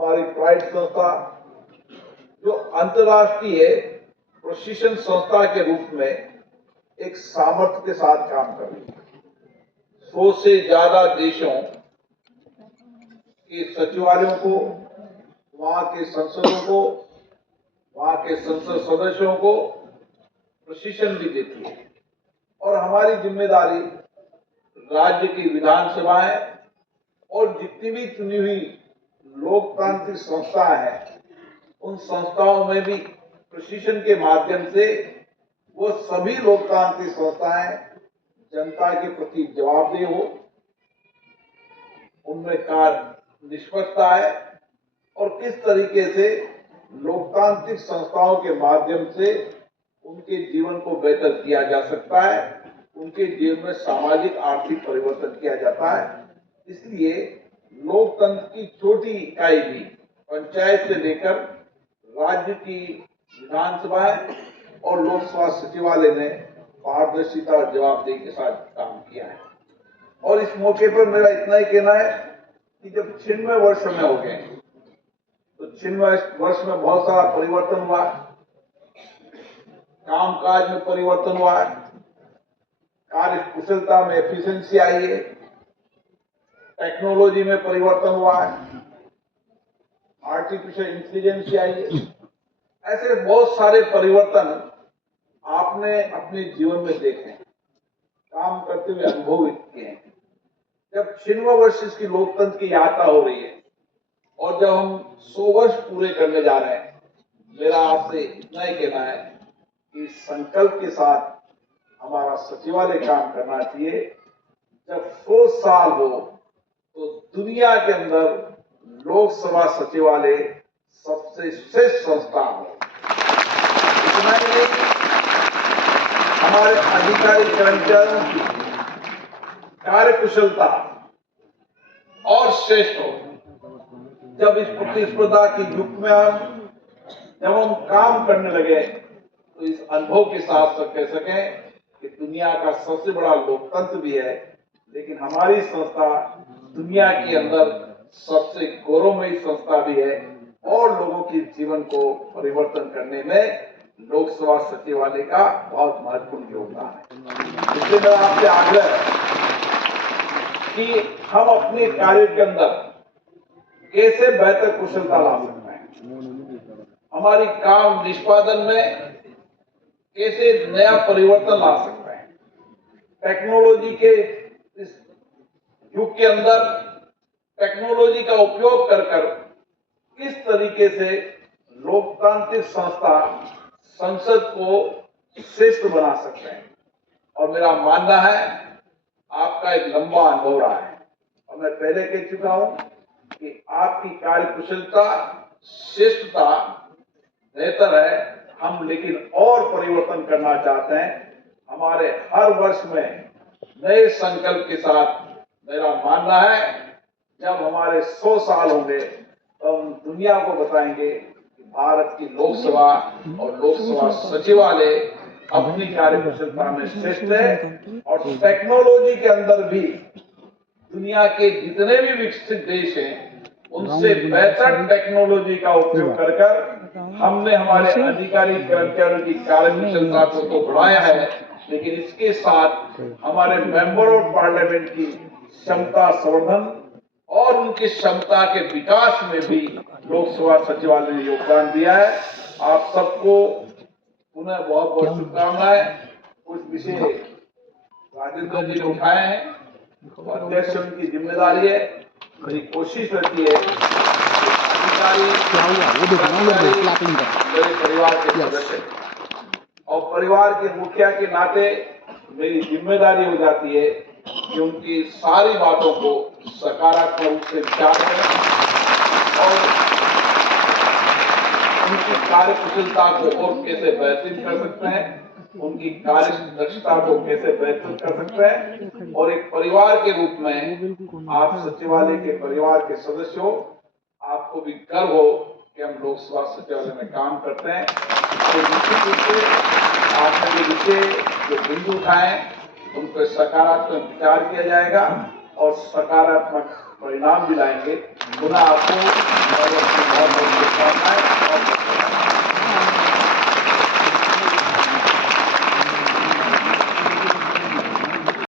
हमारी प्राइड संस्था जो अंतर्राष्ट्रीय प्रशिक्षण संस्था के रूप में एक सामर्थ्य के साथ काम कर रही है। 100 से ज्यादा देशों के सचिवालयों को, वहां के संसदों को, वहां के संसद सदस्यों को प्रशिक्षण भी देती है। और हमारी जिम्मेदारी राज्य की विधानसभाएं और जितनी भी चुनी हुई लोकतांत्रिक संस्थाएं हैं, उन संस्थाओं में भी प्रशिक्षण के माध्यम से वो सभी लोकतांत्रिक संस्थाएं जनता के प्रति जवाबदेह हो, उनमें कार्य निष्पक्षता है और किस तरीके से लोकतांत्रिक संस्थाओं के माध्यम से उनके जीवन को बेहतर किया जा सकता है, उनके जीवन में सामाजिक आर्थिक परिवर्तन किया जाता है। इसलिए लोकतंत्र की छोटी इकाई भी पंचायत से लेकर राज्य की विधानसभाएं और लोकसभा सचिवालय ने पारदर्शिता और जवाबदेही के साथ काम किया है। और इस मौके पर मेरा इतना ही कहना है कि जब 96 वर्ष में हो गए तो 96 वर्ष में बहुत सारा परिवर्तन हुआ, कामकाज में परिवर्तन हुआ है, कार्य कुशलता में एफिशिएंसी आई है, टेक्नोलॉजी में परिवर्तन हुआ है, आर्टिफिशियल इंटेलिजेंस आई है। ऐसे बहुत सारे परिवर्तन आपने अपने जीवन में देखे, काम करते हुए अनुभव किए हैं। जब 96 वर्ष इसकी लोकतंत्र की यात्रा हो रही है और जब हम 100 वर्ष पूरे करने जा रहे हैं, मेरा आपसे इतना ही कहना है कि संकल्प के साथ हमारा सचिवालय काम करना चाहिए। जब 100 साल हो तो दुनिया के अंदर लोकसभा सचिवालय सबसे श्रेष्ठ संस्था हो। इतना ही नहीं, हमारे अधिकारी कर्मचारियों की कार्यकुशलता और श्रेष्ठ हो। जब इस प्रतिस्पर्धा की युग में जब हम काम करने लगे तो इस अनुभव के साथ कह सकें कि दुनिया का सबसे बड़ा लोकतंत्र भी है, लेकिन हमारी संस्था दुनिया के अंदर सबसे गौरवमयी संस्था भी है और लोगों के जीवन को परिवर्तन करने में लोकसभा सचिवालय का बहुत महत्वपूर्ण योगदान है। इसलिए मेरा आपसे आग्रह है कि हम अपने कार्य के अंदर कैसे बेहतर कुशलता ला सकते हैं, हमारी काम निष्पादन में कैसे नया परिवर्तन ला सकते हैं। टेक्नोलॉजी के इस युग के अंदर टेक्नोलॉजी का उपयोग कर किस तरीके से लोकतांत्रिक संस्था संसद को श्रेष्ठ बना सकते हैं। और मेरा मानना है आपका एक लंबा अनुभव रहा है और मैं पहले कह चुका हूं कि आपकी कार्यकुशलता, श्रेष्ठता बेहतर है। हम लेकिन और परिवर्तन करना चाहते हैं। हमारे हर वर्ष में नए संकल्प के साथ मेरा मानना है जब हमारे 100 साल होंगे तो हम दुनिया को बताएंगे कि भारत की लोकसभा और लोकसभा सचिवालय अपनी कार्यकुशलता में श्रेष्ठ है और टेक्नोलॉजी के अंदर भी दुनिया के जितने भी विकसित देश हैं उनसे बेहतर टेक्नोलॉजी का उपयोग कर हमने हमारे अधिकारी कर्मचारियों की कार्यकुशलता को तो बढ़ाया है, लेकिन इसके साथ हमारे मेंबर ऑफ पार्लियामेंट की क्षमता संवर्धन और उनकी क्षमता के विकास में भी लोकसभा सचिवालय ने योगदान दिया है। आप सबको पुनः बहुत बहुत शुभकामनाएं। कुछ विषय राजेंद्र जी ने उठाए हैं, अध्यक्ष उनकी जिम्मेदारी है। मेरी कोशिश रहती है अधिकारी मेरे परिवार के सदस्य और परिवार के मुखिया के नाते मेरी जिम्मेदारी हो जाती है कि उनकी सारी बातों को सकारात्मक रूप से विचार करें और उनकी कार्यकुशलता को और कैसे बेहतर कर सकते हैं, उनकी कार्य दक्षता को कैसे बेहतर कर सकते हैं। और एक परिवार के रूप में आप सचिवालय के परिवार के सदस्य हो, आपको भी गर्व हो कि हम लोकसभा सचिवालय में काम करते हैं। तो निश्चित रूप से आपने जो विषय जो बिंदु उठाए उन पर सकारात्मक विचार किया जाएगा और सकारात्मक परिणाम भी लाएंगे। पुनः आपको बहुत बहुत